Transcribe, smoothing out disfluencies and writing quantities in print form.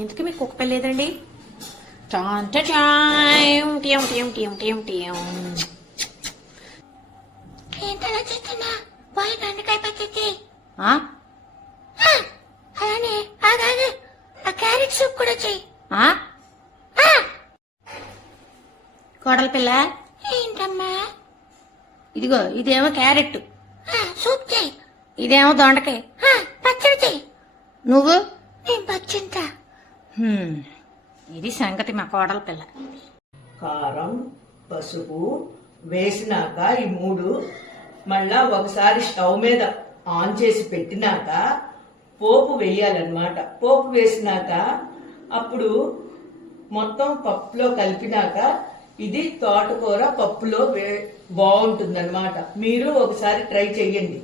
ఎందుకు మీకు కుక్క పెళ్ళలేదండి? ఏంటలా చేస్తున్నా? పోయి బెండకాయ పచ్చడి. అలానే ఆగాదు, ఆ క్యారెట్ సూప్ కూడా చెయ్యి. కోడల పిల్ల ఏంటమ్మా? ఇదిగో ఇదేమో క్యారెట్ సూప్ చెయ్యి, ఇదేమో దొండకాయ పచ్చడి చెయ్యి. నువ్వు? నేను పచ్చింత. ఇది సంగతి మా కోడల పిల్ల. కారం, పసుపు వేసినాక ఈ మూడు మళ్ళా ఒకసారి స్టవ్ మీద ఆన్ చేసి పెట్టినాక పోపు వేయాలన్నమాట. పోపు వేసినాక అప్పుడు మొత్తం పప్పులో కలిపినాక ఇది తోటకూర పప్పులో బాగుంటుందన్నమాట. మీరు ఒకసారి ట్రై చెయ్యండి.